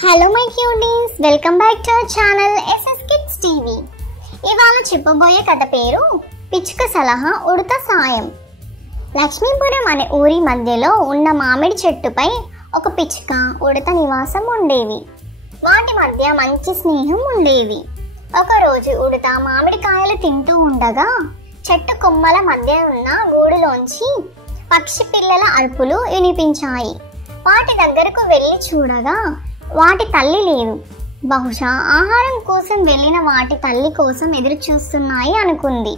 Hello my cuties, welcome back to our channel SS Kids TV. ఇవాళ చెప్పబోయే కథ పేరు పిచ్చుక సలహా ఉడత సాయం. లక్ష్మీపురం అనే ఊరి మధ్యలో ఉన్న మామిడి చెట్టుపై ఒక పిచ్చుక ఉడత నివాసం ఉండేవి. వాటి మధ్య మంచి స్నేహం ఉండేది. ఒకరోజు ఉడత మామిడికాయలు తింటూ ఉండగా చెట్టు కొమ్మల మధ్య ఉన్న గూడులోంచి పక్షి పిల్లల అరుపులు వినిపించాయి. వాటి దగ్గరకు వెళ్ళి చూడగా వాటి తల్లి లేదు. బహుశా ఆహారం కోసం వెళ్ళిన వాటి తల్లి కోసం ఎదురు చూస్తున్నాయి అనుకుంది.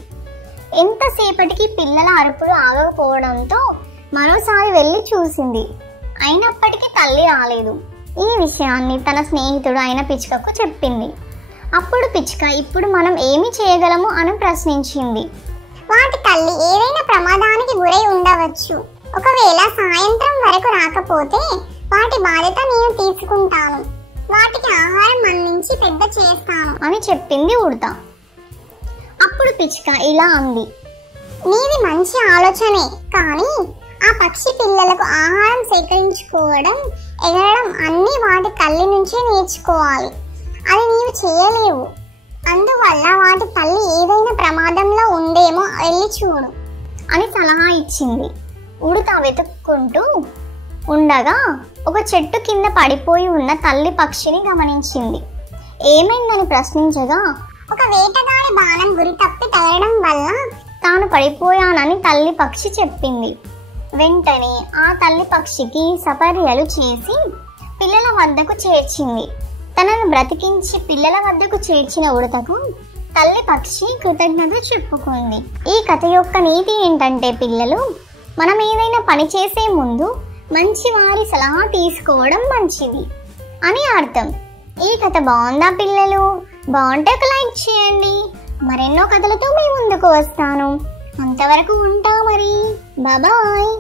ఎంతసేపటికి పిల్లల అరుపులు ఆగకపోవడంతో మరోసారి వెళ్ళి చూసింది. అయినప్పటికీ తల్లి రాలేదు. ఈ విషయాన్ని తన స్నేహితుడు అయిన పిచ్చుకకు చెప్పింది. అప్పుడు పిచ్చుక ఇప్పుడు మనం ఏమి చేయగలము అని ప్రశ్నించింది. వాటి తల్లి ఏదైనా ప్రమాదానికి గురై ఉండవచ్చు. ఒకవేళ సాయంత్రం వరకు రాకపోతే వాటి బాధ్యత నేను తీసుకుంటాను. వాటికి ఆహారం అందించి పెద్ద చేస్తాను అని చెప్పింది ఉడత. అప్పుడు పిచ్చుక ఇలా అంది, నీది మంచి ఆలోచనే, కానీ ఆ పక్షి పిల్లలకు ఆహారం సేకరించుకోవడం, ఎగరడం అన్నీ వాటి తల్లి నుంచే నేర్చుకోవాలి. అది నీవు చేయలేవు. అందువల్ల వాటి తల్లి ఏదైనా ప్రమాదంలో ఉందేమో వెళ్ళి చూడు అని సలహా ఇచ్చింది. ఉడత వెతుక్కుంటూ ఉండగా ఒక చెట్టు కింద పడిపోయి ఉన్న తల్లి పక్షిని గమనించింది. ఏమైందని ప్రశ్నించగా ఒక వేటగాడి బాణం గురి తప్పి తగలడం వల్ల తాను పడిపోయానని తల్లి పక్షి చెప్పింది. వెంటనే ఆ తల్లి పక్షికి సపర్యలు చేసి పిల్లల వద్దకు చేర్చింది. తనను బ్రతికించి పిల్లల వద్దకు చేర్చిన ఉడతకు తల్లి పక్షి కృతజ్ఞత చెప్పుకుంది. ఈ కథ యొక్క నీతి ఏంటంటే పిల్లలు, మనం ఏదైనా పని చేసే ముందు మంచి వారి సలహా తీసుకోవడం మంచిది అని అర్థం. ఈ కథ బాగుందా పిల్లలు? బాగుంటే ఒక లైక్ చేయండి. మరెన్నో కథలతో మీ ముందుకు వస్తాను. అంతవరకు ఉంటా మరి. బాయ్.